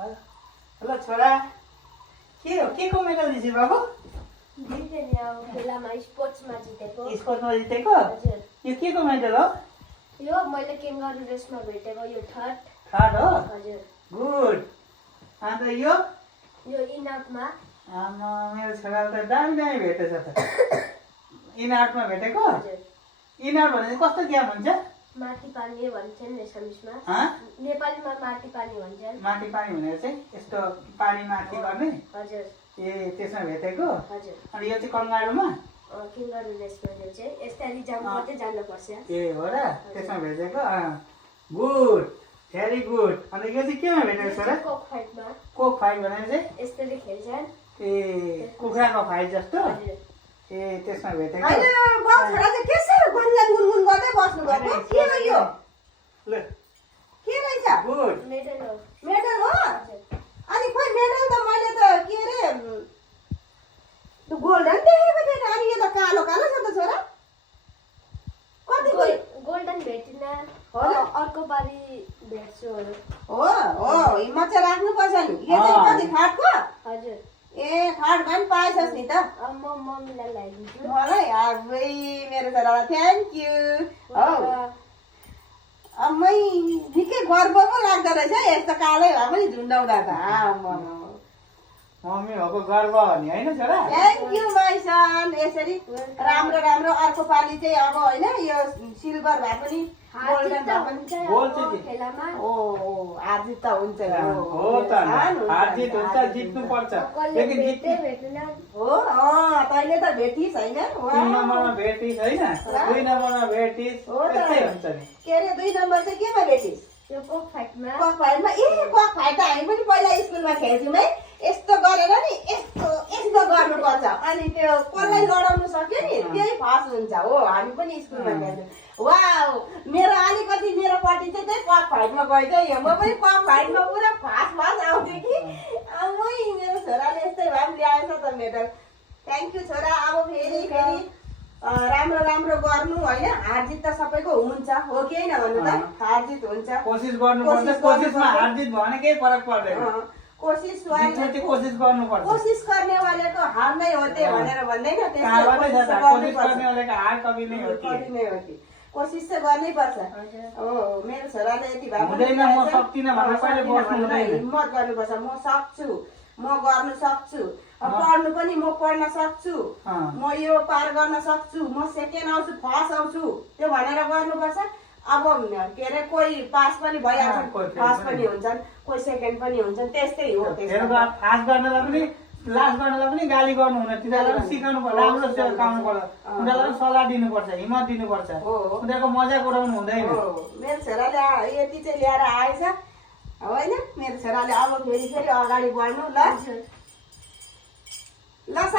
hello छोरा के हो के को मेडल दिसी बाबु खेलामा स्पोर्ट्समा जितेको स्पोर्ट्समा जितेको यो के को मेडल हो यो मैले क्याङ्गारू रेसमा भेटेको यो थर्ड हो हजुर गुड अन्त यो इनाटमा आमा मेरो छोराले त दामी दामी भेटेछ त इनाटमा भेटेको इनाट भने कस्तो गेम हुन्छ माटी पानी भन्छन् एसामिसमा नेपालीमा माटी पानी भन्छन् माटी पानी भनेर चाहिँ यस्तो पानी माथि गर्ने हजुर ए त्यसमा भेटेको हजुर अनि यो चाहिँ कङ्गारुमा क्याङ्गारू रेसमा चाहिँ यसरी जाम गर्दै जानुपर्छ ए हो र त्यसमा भेटेको गुड भेरी गुड अनि यो चाहिँ केमा भेटेको छ र कोक फाइटमा कोक फाइट भनेर चाहिँ यसरी खेल्छन् ए कुखुराको फाइट जस्तो ए त्यसमा भेटेको हैन बाउ छोरा चाहिँ केसरी गुनगुन गुनगुन गर्दै बस्नु भएको के हो यो ल के रहेछ गुड मेडल हो मेडल हो अनि खोइ मेडल त मैले त के रे गोल्डन देखेको थिएन अनि यो त कालो कालो छ त छोरा कति गोल्डन भेटिन अर्को पालि भेट्छु हो हिम्मत चाहिँ राख्नुपर्छ नि यो चाहिँ कति खाटको हजुर ए खाट भए पनि पाएछस् नि त म मम्मीलाई ल्याइदिन्छु मलाई आबै मेरो छोरालाई थ्याङ्क यू हौ अम्मै निकै गर्व पो लाग्दो रहेछ यस्तो कालै भए पनि झुन्डाउँदा त मम्मी भएको गर्व हो नि हैन छोरा थ्याङ्क यू माइ सन यसरी राम्रो राम्रो अर्को पालि चाहिँ अब होइन यो सिल्भर भए पनि गोल्डन भए पनि गोल्ड चाहिँ खेलामा हार जित त हुन्छ हो त हार जित हुन्छ जित्नु पर्छ लेकिन भेट्दैन हो तैँले त भेटिस् होइन 3 नम्बरमा भेटिस् हैन 2 नम्बरमा भेटिस् त्यस्तै हुन्छ नि के अरे 2 नम्बर चाहिँ केमा भेटिस् यो कोक फाइटमा कक फाइटमा कक फाइट त हामी पनि पहिला स्कुलमा खेल्थ्यौँ है यस्तो गरेर नि यस्तो गर्नुपर्छ अनि त्यो कसलाई लडाउनु सक्यो नि त्यही फर्स्ट हुन्छ हो हामी पनि स्कुलमा खेल्थ्यौँ वाउ मेरो अलिकति मेरो पार्टी चाहिँ त्यही कक फाइटमा गइदियो म पनि कक फाइटमा पुरा फास्ट आउँथेँ कि आमै मेरो छोराले यस्तै भए पनि ल्याएछ त मेडल थ्याङ्क यू छोरा अब फेरि राम्रो राम्रो गर्नु होइन हार जित त सबैको हुन्छ हो कि होइन भन्नु त हार जित हुन्छ कोसिस गर्नुपर्छ कोसिसमा हार जित भने केही फरक पर्दैन कोसिस कोसिस गर्नुपर्छ कोसिस गर्ने वालेको हार नै होते भनेर भन्दैन कोसिस गर्ने वालेको हार कभी नै होती कोसिस चाहिँ गर्नै पर्छ हो मेरो छोराले यति भए हुँदैन म सक्दिनँ भनेर कहिले बस्नु हुँदैन हिम्मत गर्नुपर्छ म सक्छु म गर्न सक्छु पढ्नु पनि म पढ्न सक्छु म यो पार गर्न सक्छु म सेकेन्ड आउँछु फर्स्ट आउँछु त्यो भनेर गर्नुपर्छ अब के अरे कोही पास पनि भइहाल्छ फर्स्ट पनि हुन्छन् कोही सेकेन्ड पनि हुन्छन् त्यस्तै हो फास्ट गर्नलाई पनि लास्ट गर्नलाई पनि गाली गर्नु हुन तिनीहरूलाई पनि सिकाउनु पर्छ राम्रो सिकाउनु पर्छ उनीहरूलाई पनि सल्लाह दिनुपर्छ हिम्मत दिनुपर्छ उनीहरूको मजाक उडाउनु हुँदैन मेरो छोराले यति चाहिँ ल्याएर आएछ होइन मेरो छोराले अब फेरि अगाडि बढ्नु ल